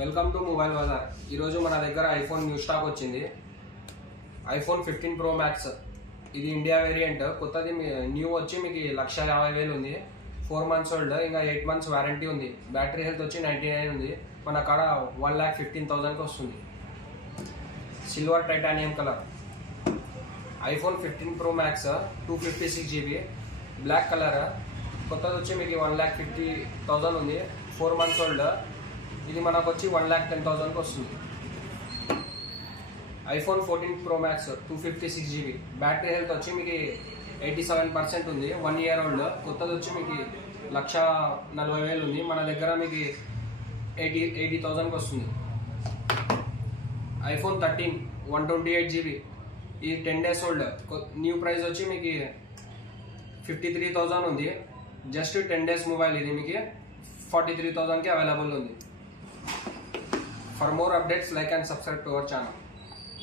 Welcome to mobile Bazar. ఈరోజు మన దగ్గర ఐఫోన్ న్యూ స్టాక్ వచ్చింది. IPhone 15 Pro Max. ఇది ఇండియా వేరియంట్. కొత్తది న్యూ వచ్చి మీకు 1,50,000 ఉంది. 4 months ఓల్డ్, ఇంకా 8 months వారంటీ ఉంది. బ్యాటరీ హెల్త్ వచ్చి 99 ఉంది. మన కాడ 1,15,000కి వస్తుంది. Silver titanium colour. IPhone 15 Pro Max 256GB black colour. కొత్తది వచ్చి మీకు 1,50,000 ఉంది. 4 months ఓల్డ్. ఇది మనకు వచ్చి 1,10,000కి వస్తుంది. IPhone 14 Pro Max 256GB battery health వచ్చి మీకు 87% ఉంది. 1 year ఓల్డ్. కొత్తది వచ్చి మీకు 1,40,000 ఉంది. మన దగ్గర మీకు 80,000కి వస్తుంది. ఐఫోన్ 13 128GB ఇది 10 days ఓల్డ్. న్యూ ప్రైస్ వచ్చి మీకు 53,000 ఉంది. Just 10 days mobile. ఇది మీకు 43,000కి అవైలబుల్ ఉంది. For more updates, like and subscribe to our channel.